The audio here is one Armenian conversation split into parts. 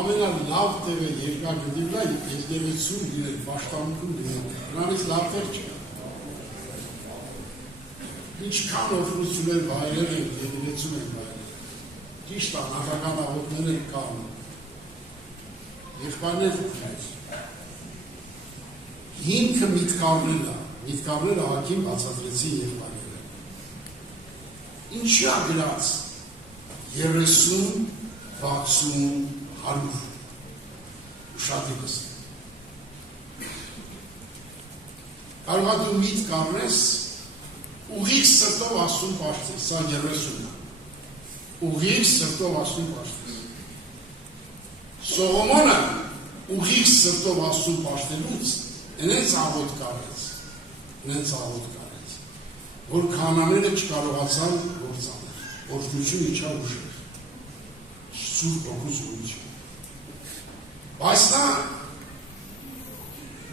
ամենալավ տեղը երկրագնդի վրա եկեղեցում լինել, պաշտամունքում լինել, նրանից լավ տեղ չէ։ Ինչքան օգնություններ վայրել են, եկեղեցում են վայրել։ Ճիշտ է, նախագահ աղոթներ են կան։ Եղբայրներ հիմքը միտքավորները հակին բացատրեցին եղբայրները։ Ինչի ագրած 30, 60, 100 շատ ևս։ Կարող է դու միտք առնես ուղիղ սրտով Աստծուն պաշտես, սա 30-ն է։ Ուղիղ սրտով Աստծուն պաշտես։ Սողոմոնը ուղիղ սրտով Աստծուն պաշտելուց նենց աղոթ կարեց, որ քահանաները չկարողացան գործանել, օրհնություն իջավ ուժեղ, Սուրբ Հոգու զորություն։ Բայց նա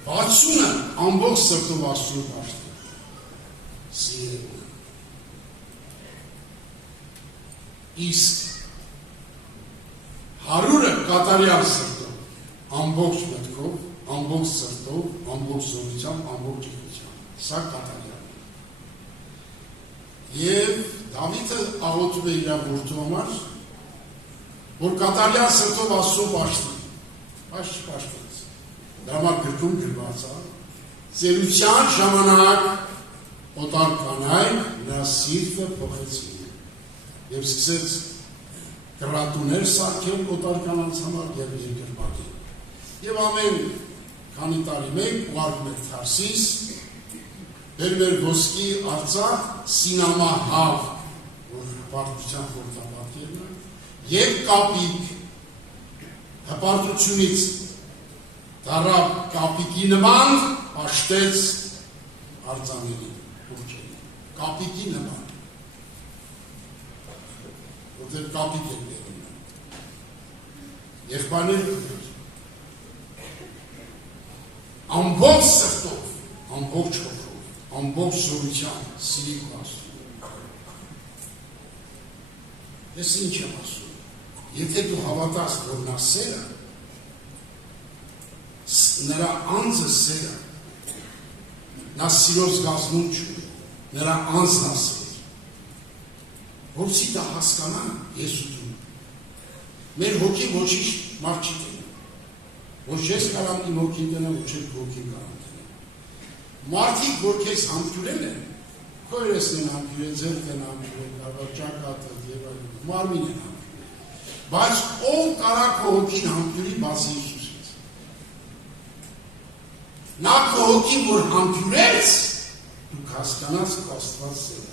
60-ը ամբողջ սրտով Աստծուն պաշտել, սիրել։ Իսկ 100-ը կատարյալ սրտով, ամբողջ մտքով, ամբողջ սրտով, ամբողջ զորությամբ, ամբողջ ջերմությամբ, սա կատարյալ։ Եվ Դավիթը աղոթում է իր որդու համար, որ կատարյալ սրտով Աստծուն պաշտի, բայց չպաշտեց։ Դրա համար գրքում գրված է, ծերության ժամանակ օտար կանայք նրա սիրտը փոխեցին եւ սկսեց կռատուներ սարքել օտար կանանց համար եւ երկրպագին։ Եվ ամեն քանի տարի մեկ ուղարկում էր Թարսիս, բերում էր ոսկի Արցախ, Սինամահավ, որ հպարտության խորհրդապատկերն է, եւ կապիկ հպարտությունից դառավ կապիկի նման պաշտեց արձաններին, ուրջերի, կապիկի նման, որտեղ կապիկ էր բերում։ Եղբայրներ ամբողջ սրտով, ամբողջ հոգով, ամբողջ զորությամբ սիրիկ Աստծուն։ Ես ինչ եմ ասում, եթե դու հավատաս, որ նա սերը, նրա անձը սերը, նա սիրո զգացմունք չունի, նրա անձն է սեր, որպեսզի դա հասկանա ես ու դու։ Մեր հոգին ոչինչ մարդ չի տենում, ոչ ես կարամ իմ հոգին տնեմ, ոչ ես հոգին կարամ տնեմ։ Մարդիկ, որ քեզ համբուրել են, քո երեսն են համբուրել, ձեռքն են համբուրել, կարող ճակատը եւ այլն, մարմին են համբուրել։ Բայց ով կարա քո հոգին համբուրի, բացի Հիսուսից։ Նա քո հոգին, որ համբուրեց, դու հասկանաս քո Աստված սերը։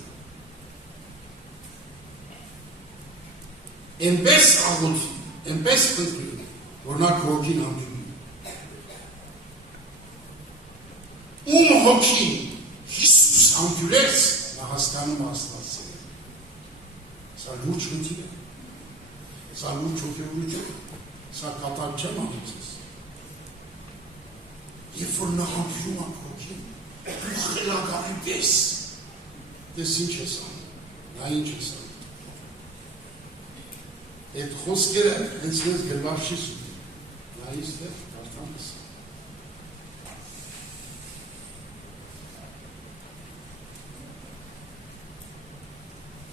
Էնպես աղոթի, էնպես խնդրի, որ նա քո հոգին համբուրի։ Ում հոգին Հիսուս համբուրեց, նա հասկանում Աստված սերը։ Սա լուրջ խնդիր է, սա լուրջ հոգևորություն է, սա կատակ չեմ անում ձեզ։ Երբ որ նա համբուրում է քո հոգին, դու խելագարի պես, դες ինչ ես անում, նա ինչ ես անում։ Այդ խոսքերը հենց ես գրված չի սուտի, նա իստեղ կարդամ ես։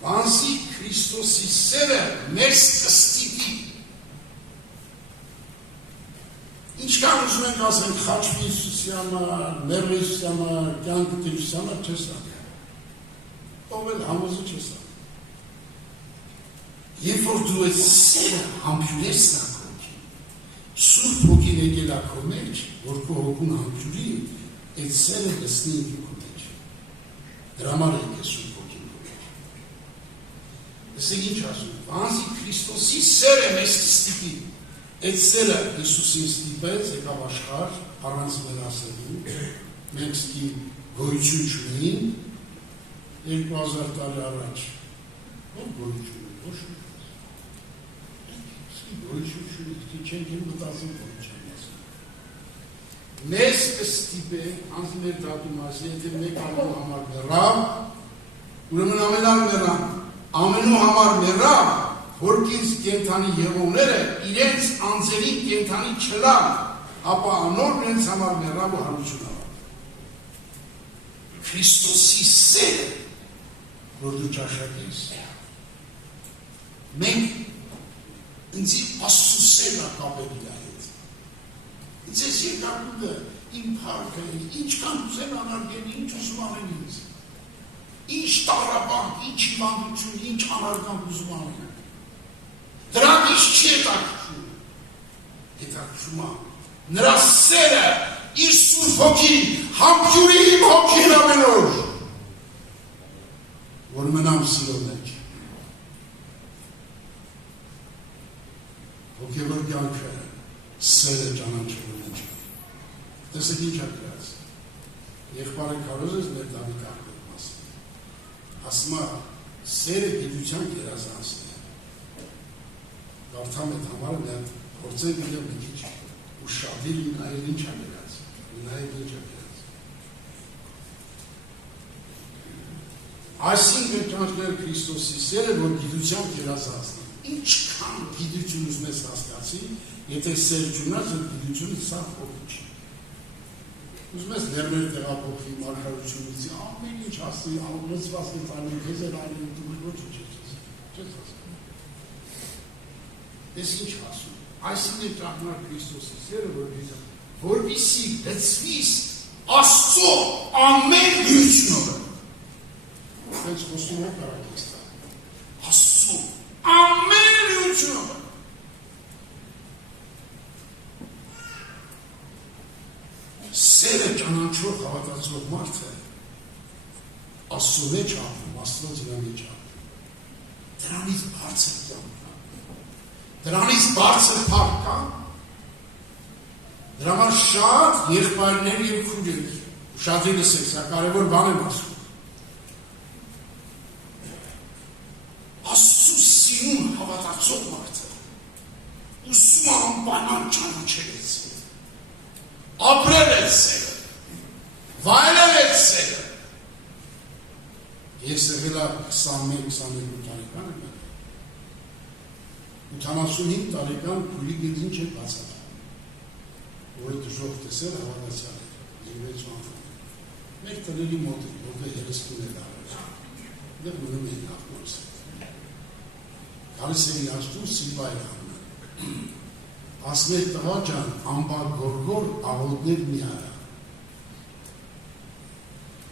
Վանսի Քրիստոսի սերը մեզ կստիպի։ Ինչքան ուզում ենք ասենք խաչվի Հիսուսի համար, մեռնի Հիսուսի համար, կյանքը Հիսուսի համար չես անում։ Ով էլ համոզը չես անում։ Երբ որ դու այդ սերը համբուրես նա քո հոգին, Սուրբ Հոգին եկել է քո մեջ, որ քո հոգուն համբուրի, այդ սերը լցնի ինքը քո մեջ։ Դրա համար է Սուրբ Հոգին քո մեջ։ Ասեք ինչ ասում, վանսի Քրիստոսի սերը մեզ կստիպի։ Այդ սերը Հիսուսին ստիպեց, եկավ աշխարհ, առանց մեր ասելու, մենք ստի գոյություն չունեին 2000 տարի առաջ։ Ո՞ր գոյություն ունի, ոչ մի։ Գոյություն չունի, չենք են մտածում գոյություն ասում։ Մեզ կստիպե, անց մեր դատում ասի, եթե մեկ ամենու համար մեռավ, ուրեմն ամենալ մեռան, ամենու համար մեռավ, որ ինձ կենթանի եղողները իրենց անձերին կենթանի չլան, ապա անոր իրենց համար մեռավ ու հարություն ավար։ Քրիստոսի սերը, որ դու ճաշակես, մենք ինձի Աստծու սերն կապել իր հետ։ Ինձ ես երկարուտը, իմ փառքը, ինչքան ուզեն անարգել, ինչ ուզում անեն ինձ։ Ինչ տառապանք, ինչ հիվանդություն, ինչ անարգանք ուզում անեն։ Դրանք ինչ չի հետաքրքրում։ Հետաքրքրում է նրա սերը, իր Սուրբ Հոգի, համբուրի իմ հոգին ամեն օր, որ մնամ սիրո մեջ։ Հոգևոր կյանքը սերը ճանաչելու մեջ։ Տեսեք ինչ է գրած։ Եղբայրը կարոզ ես մեր Դավիթ աղբեր մասին։ Ասում է, սերը գիտության գերազանցն է։ Կարդամ այդ համարը նա փորձենք իրել մի քիչ ու շատիր նայել ինչ է գրած։ Նայել ինչ է գրած։ Այսինքն ճանաչել Քրիստոսի սերը, որ գիտության գերազանցն է։ Ինչքան գիտություն ուզում ես հասկացի, եթե սեր չունես, այդ գիտությունը սա փոխի չի։ Ուզում ես լեռներ տեղափոխի, մարգարությունից, ամեն ինչ հասցի, ամենեցված է տանում, քեզ էլ այլն դու ոչ չես հասկանում։ Ես ինչ ասում, այսինքն ճանաչել Քրիստոսի սերը, որպեսզի լցվիս Աստծո ամեն լույսնով։ Այս խոստումը կարա կստա։ Աստծո ամեն լույսնով։ Սերը ճանաչող հավատացող մարդը Աստծո մեջ ապրում, Աստծո դրա մեջ ապրում։ Դրանից բարձր կյանք կա։ Դրանից բարձր փառք կա։ Դրա համար շատ եղբայրներ եւ քույրեր, շատ լսեք, սա կարևոր բան եմ ասում։ Աստծո սիրուն հավատացող մարդը ուսում անպայման ճանաչել է սերը, ապրել է սերը, վայելել է սերը։ Ես եղել եմ 21-22 տարեկան եմ, 85 տարեկան քույրի գետին չէ բացատում, որը դժոխ տեսել հավատացյալ է, երվեց ու անվան։ Մեր տների մոտ է, որտեղ 30 է դարել, դեղ մնում էին աղնորս։ Գալիս էին աստու Սիլվայի անունը։ Ասներ տղա ջան, ամբա գորգոր աղոտներ մի արա։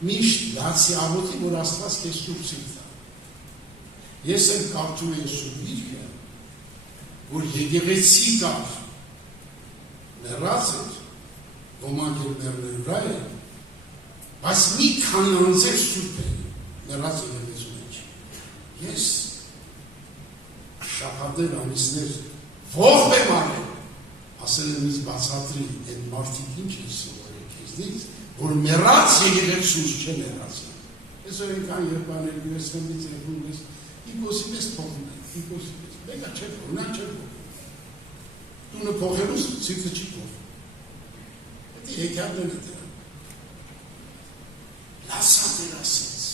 Միշտ լացի աղոտի, որ Աստված քեզ սուրբ սիրտ տա։ Ես եմ կարդում եմ սուրբ գիրքը, որ եկեղեցի կար, մեռած էր, ոմանք էլ մեռնել վրա էր, բայց մի քանի անձեր սուրբ էր, մեռած եկեղեցու մեջ։ Ես շաբաթներ, ամիսներ ողբ եմ արել, ասել եմ ինձ բացատրի, այդ մարդիկ ինչ են սովորել քեզնից, որ մեռած եկեղեցուց չեն մեռացել։ Այսօր ինքան եղբայրներ գույսվելից եղում ես, իպոսի մեզ փոխում են, իպոսի մեզ, մեկա չէ փոխում, նա չէ փոխում։ Տունը փոխելուց ցիկը չի փոխում։ Դա եկյալներն է դրան։ Լասատեր ասեց,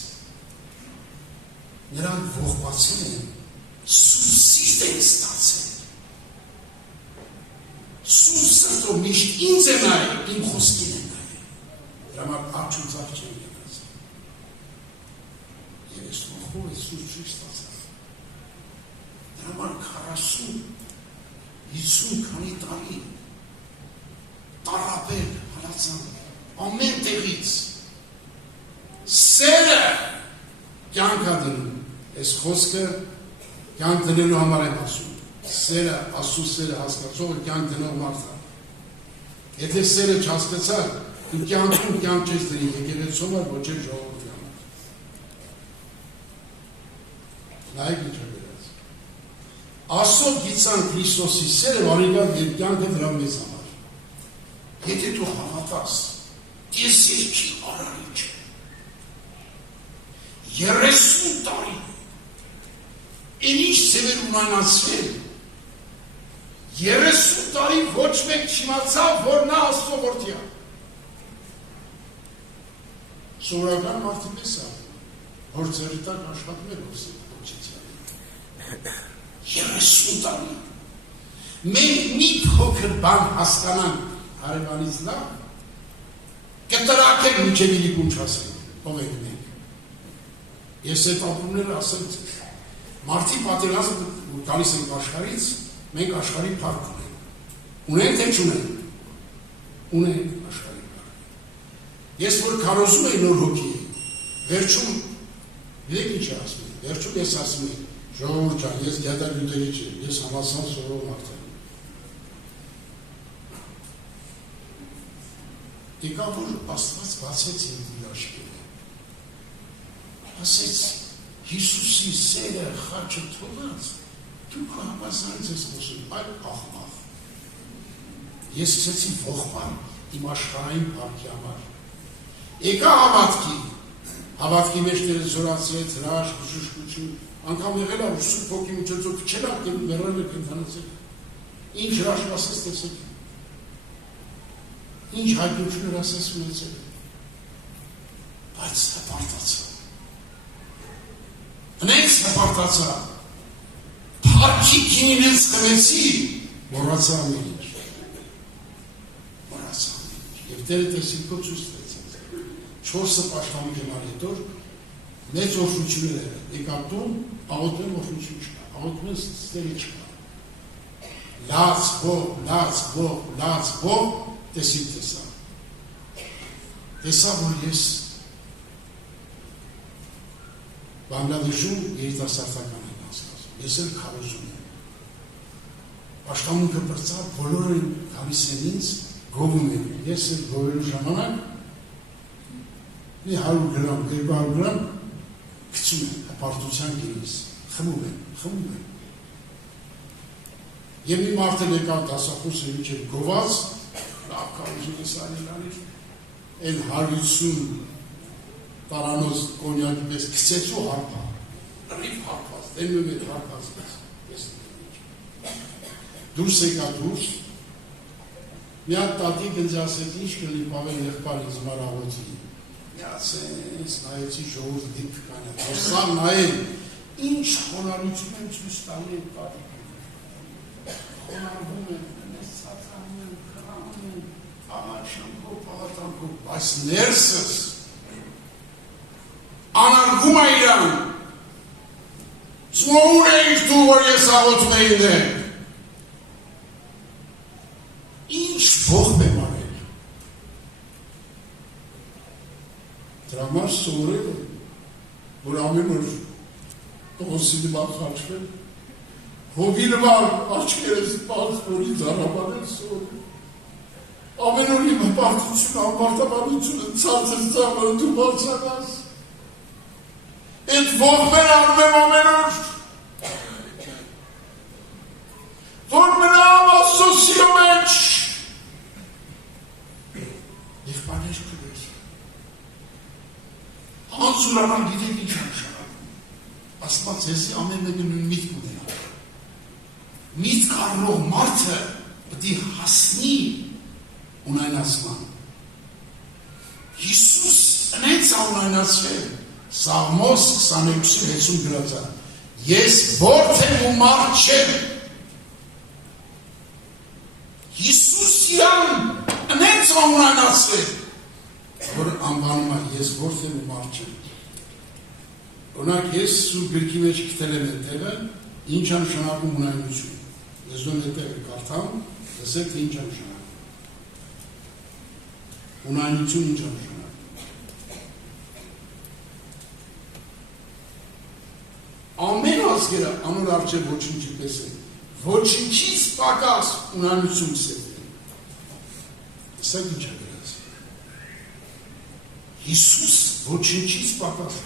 նրանք ողբացել են, սուսիստ են ստացել։ Սուսրտով միշտ ինձ է նայել, իմ խոսքին է նայել։ Դրա համար աչուծախ չեն եղացել։ Եվ ես ողով է սուրբ չի ստացել։ Դրա համար 40-50 քանի տարի տարապել, հալածան, ամեն տեղից սերը կյանք դնում, այս խոսքը կյանք դնելու համար եմ ասում, սերը, Աստծո սերը հասկացողը կյանք դնող մարդ է։ Եթե սերը չհասկացար, դու կյանքում կյանք չես դրի, եկեղեցու համար, ոչ էլ ժողովրդի համար։ Նայեք ինչ է գրած։ Աստծո գիտсан Քրիստոսի սերը վարիգան եւ կյանքը դրա մեզ համար։ Եթե դու հավատաս, ես երկի արարիչ եմ։ 30 տարի ինչ ծևեր ունանացվել, 30 տարի ոչ մեկ չիմացավ, որ նա Աստծո որդի է։ Սովորական մարդի պես է, որ ձերի տակ աշխատում էր ոչիցյալի։ 30 տարի։ Մենք մի փոքր բան հասկանանք հարևանից լավ, կտրակենք մինչև իրիկուն չասենք, ով եք մենք։ Ես այդ ապրումները ասեմ ձեզ, մարդի պատերազմը գալիս ենք աշխարհից, մենք աշխարհի փառք ունենք թե չունենք, ունենք աշխարհի փառք։ Ես որ քարոզում եի նոր հոգի, վերջում, գիտեք ինչ ասում եմ, վերջում ես ասում եմ, ժողովուրդ ջան, ես գետագյուտերի չեմ, ես համալսարան սովորող մարդ եմ։ Եկավ որ Աստված բացեց իմ աչքերը, ասեց Հիսուսի սերը խաչը թողած, դուք համազանց ես խոսում, այլ աղմաղ։ Ես սկսեցի ողբալ իմ աշխարհային փառքի համար։ Եկա հավատքի մեջ Տերը զորացրեց, հրաշք, բժշկություն, անգամ եղել է Սուրբ Հոգի միջոցով քչել ա մեռելը կենթանացել։ Ինչ հրաշք ասես տեսեք։ Ինչ հայտնություններ ասես ունեցել։ Բայց հպարտացա։ Հնեց հպարտացա։ Փառքի գինին ես խմեցի, մոռացա ամեն ինչ։ Եվ Տերը տեսիքով ցույց տվեց։ 4 պաշտամունք եմ արել հետո մեծ օրհնություններ եղել։ Եկա տուն, աղոթում օրհնություն չկա, աղոթում ստերի չկա։ Լաց ող, տեսիք տեսա։ Տեսա, որ ես Բանգլադեշում երիտասարդական եմ անցկացնում։ Ես էլ քարոզում եմ։ Պաշտամունքը բրծա, բոլորը գալիս են ինձ, գովում են։ Ես էլ գովելու ժամանակ մի 100 գրամ, 200 գրամ գցում եմ հպարտության գինիս, խմում եմ։ Եվ մի մարդ էլ եկավ դասախոսը միջև գոված, լավ կարուժին ես այլանիր, են 150 տարանոց կոնյակի պես գցեց ու հարպա, ռիվ հարպած, դեմում էր հարպած, դուրս եկա դուրս, մի հատ տատիկ ինձ ասեց, ինչ կլի պավել եղբար ինձ մարաղոցի, միացենց, նայեցի ժողովուրդը դիպք կանե, որսավ նայել, ինչ խոնարհություն եմ ցույց տալի այդ տատիկին, խոնարհվում եմ, մեզ ցածանում եմ, քրանում եմ, աղաչանքով, պաղատանքով, բայց ներսս անարգում է իրան, զուր էինք դու, որ ես աղոթում էի դեմ, ինչ ողբ եմ արել, դրա համար սովորել եմ, որ ամեն օր տողոսի նման խաչվել, հողի նման աչքերս բաց, որ ինձ առաբանել սովորել, ամեն օր իմ հպարտությունը, ամբարտավանությունը ցածր ծավը դու բացանաս, այդ ողբեր անում եմ ամեն օր, որ մնամ Աստծո մեջ, եղբայրներ կլեր, անցուրանան գիտեք ինչ նշանակում, Աստված ձեզի ամեն մեկը նույն միտք ունենա, միտք առնող մարդը պետք է հասնի ունայնացման, Հիսուս ընեց ունայնացվել, Սաղմոս 22:60 գրած է, ես որդի եմ ու մարդ չեմ, Հիսուսյան ընեց ունայնացվել, որ անվանում է ես որդի եմ ու մարդ չեմ, օրինակ ես Սուրբ գրքի մեջ գտել եմ այդ տեղը, ինչ է նշանակում ունայնություն, ես դու այդ տեղը կարդամ, լսեք թե ինչ է նշանակում, ունայնություն ինչ է նշանակում, ամեն ազգերը անոր առջև ոչինչի պես են, ոչինչից պակաս ունայնություն սեվեն, սա ինչ է գրած, Հիսուս ոչինչից պակաս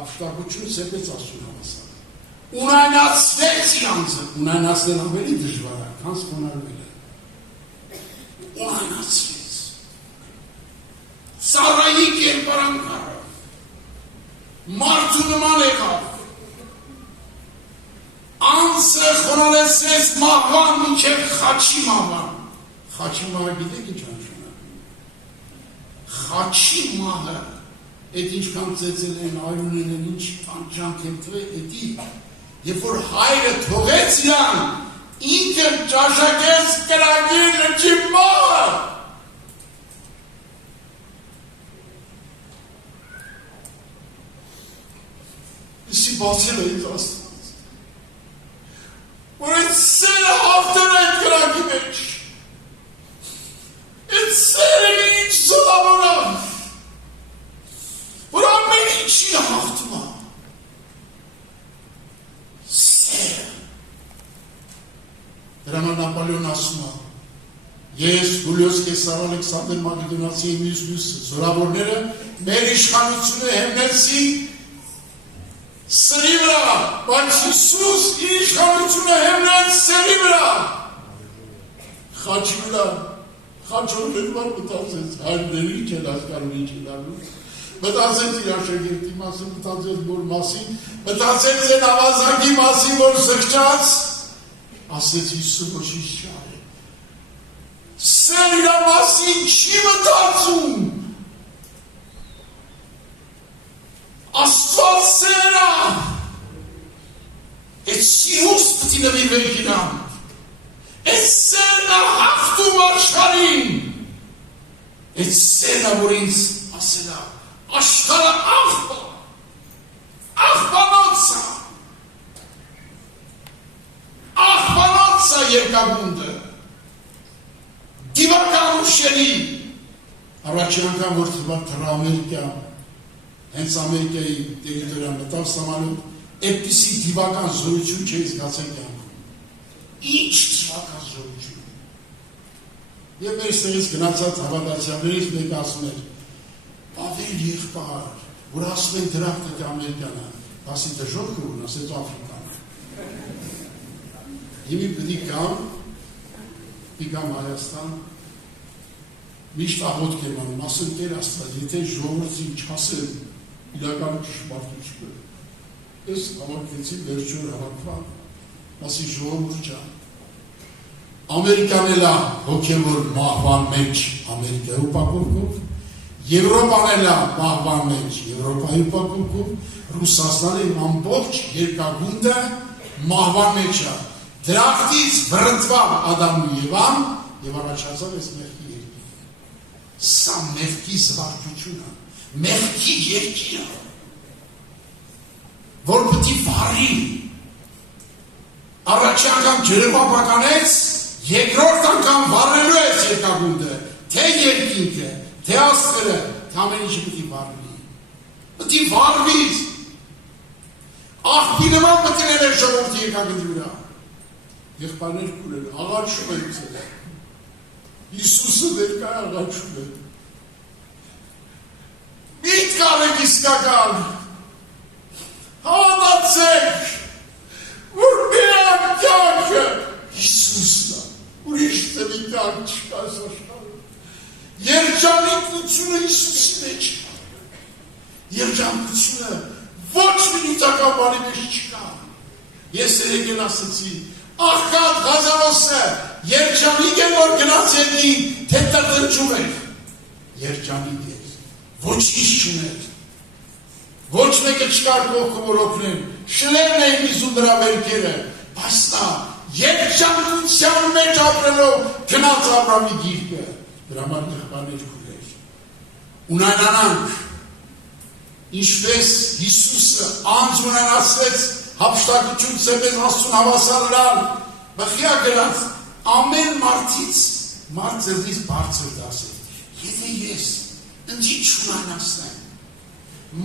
ապշտակություն սեպեց Աստծուն հավասար, ունայնացվեց իրանցը, ունայնացնել ավելի դժվար է, քան խոնարհվելը, ունայնացվեց, Սարայի կերպարանքարը, մարդու նման եկավ, անձը խոնարհեցրեց մահվան մինչև խաչի մահվան, խաչի մահը գիտեք ինչ նշանակում, խաչի մահը այդ ինչքան ծեծել են, այրունել են, ինչ անջանք են թվել, էդի, երբ որ հայրը թողեց իրան, ինքը ճաշակեց կրակի լճի մահը։ Իսի բացել է ինձ Աստված, որ այդ սերը հաղթել է այդ կրակի մեջ, այդ սերը ինչ զտավորավ, որ ամեն ինչի հաղթում է, սերը, դրա համար Նապոլեոն ասում է, ես Հուլիոս Կեսար Ալեքսանդր Մակեդոնացիի մյուս զորավորները մեր իշխանությունը հիմնեցին սրի վրա, բայց Հիսուս իր իշխանությունը հիմնեց սերի վրա, խաչի վրա, խաչորներ վար մտածեց, հայրների չեն հասկանում ինչ են անում, մտածեց իր աշակերտի մասին, մտածեց որ մասին, մտածեց այն ավազակի մասին, որ զղջաց, ասեց Հիսուս ոչ ինչ չարե, սեր իրա մասին չի մտածում, Աստված սերա, այդ սիրուս պտի նվիրվենք իրան, այդ սերնա հաղթում աշխարհին, այդ սերնա, որ ինձ ասելա, աշխարհը աղբանոցա երկագունդը, դիվական ուշերի, առաջի անգամ որ թվա Ամերիկա, հենց Ամերիկայի տերիտորիան մտավ սամալոտ, այդպիսի դիվական զորություն չէի զգացել կյանքում։ Ինչ դիվական զորություն։ Եվ մեր ստեղից գնացած հավատացյալներից մեկ ասում էր, Պավել եղբայր, որ ասում են դրախտը թե Ամերիկանը, ասի դժոխ կրուն, ասեց Աֆրիկանը։ Հիմի պիտի կամ Հայաստան, միշտ աղոթք եմ անում, ասեմ Տեր Աստված, եթե ժողովրդին չասել, իրական ճշմարտություն է։ Ես հավաքեցի վերջոր հավաքվան, ասի ժողովուրդ ջան, Ամերիկան էլա հոգևոր մահվան մեջ Ամերիկայի ուղղակով, Եվրոպան էլա մահվան մեջ Եվրոպայի ուղղակով, Ռուսաստանի ամբողջ երկագունդը մահվան մեջ է։ Դրախտից վրդվավ Ադամն ու Եվան եւ առաջացավ այս մեղքի երկիրը։ Սա մեղքի զվարճությունը, մեղքի երկիրը, որ պիտի վարի, առաջի անգամ ջրեպապականեց, երկրորդ անգամ վարելու է երկագունդը, թե երկինքը, թե աստղերը, թե ամեն ինչը պիտի վարվի, պիտի վարվի, աղբի նման պիտի ներեր ժողովրդի երկագնդի վրա, եղբայրներ կուրել, աղաչում են ձեր, Հիսուսը ներկա աղաչում է, Միտ կարեք իսկական, հավատացեք, որ միակ կյանքը Հիսուսն է, ուրիշ ծևի կյանք չկա այս աշխարհում։ Երջանկությունը Հիսուսի մեջ կա, երջանկությունը ոչ մի նյութական բանի մեջ չկա։ Ես երեկել ասեցի, աղքատ Ղազարոսը երջանիկ է, որ գնաց ետի, թե տրտնջում էր, երջանիկ է։ Ոչ ինչ չուներ, ոչ մեկը չկար կողքը որ օգնեն, շլերն էին իզում դրա վերքերը, բայց նա երջանկության մեջ ապրելով գնաց Աբրամի գիրկը, դրա համար եղբայրներ քույրեր, ունենանանք, ինչպես Հիսուսը անձ ունենացրեց հափշտակություն սեպես Աստծուն հավասարան, բխյա գրած ամեն մարդից մարդ ձեզնից բարձր դասել, եթե ես ընձի չունանացնեմ,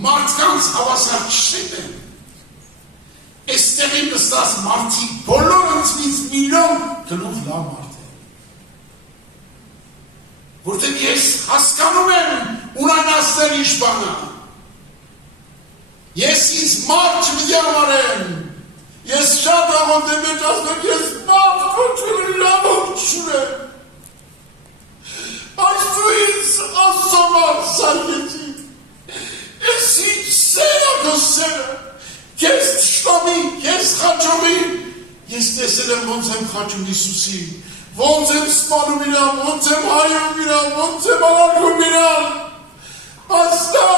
մարդկանց հավասար չշետեմ, այստեղի նստած մարդիկ բոլոր ընձվից միլիոն գնով լավ մարդ է, որտեղ ես հասկանում եմ ունանացնել ինչ բանա, ես ինձ մարդ չպիտի համարեմ, ես շատ աղոթ եմ մեջ ասում, ես մարդ կոչում լավ չունեմ, բայց դու ինձ ասոմար սարկեցի, ես ինձ սերա դու սերը, ես թշտամի, ես խաչամի, ես տեսել եմ ոնց եմ խաչում Հիսուսի, ոնց եմ սպանում իրան, ոնց եմ հայում իրան, ոնց եմ ալարգում իրան, բայց նա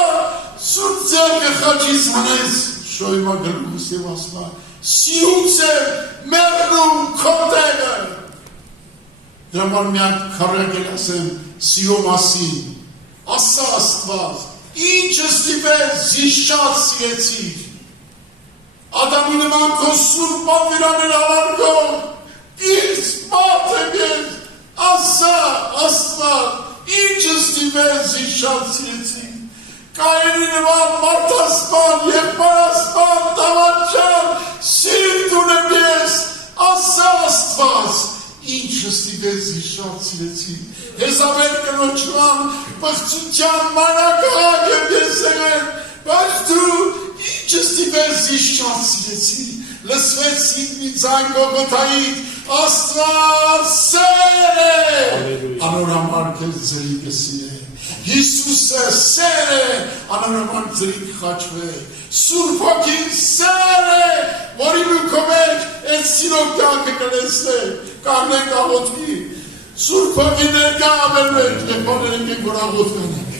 Սուրբ ձեռքը խաչից հանեց շոյմա գլուխս եւ ասма սիրուց է մեռնում քո տեղը դրա համար մի հատ քարակել ասեմ սիրո մասին ասա Աստված ինչը ստիպեց զիշած սիրեցիր Ադամի նման քո սուրբ պատվիրաներ ավարգով ինձ մատ ես ասա Աստված ինչը ստիպեց զիշած սիրեցիր Կայենի նման մարդասպան, եղբարասպան, տավանչան, սիրտ ունեմ ես, ասա Աստված, ինչը ստիպեց զիշատ սիրեցի, Հեզաբել կնոջման, պղծության մանագաղակ եմ ես եղել, բայց դու ինչը ստիպեց զիշատ սիրեցի, լսվեց սիտնի ձայն Գողգոթայից, Աստված սեր է, անոր համար քեզ ձրի կսիրե, Հիսուսը սեր է, անանման ձրիկ խաչվե, Սուրբ Հոգին սեր է, որի մուքո մեջ այդ սիրով կյանքը կլեսնե, կառնենք աղոթքի, Սուրբ Հոգին ներկա ամեն մեջ, և բաներ ենք որ աղոթք անենք։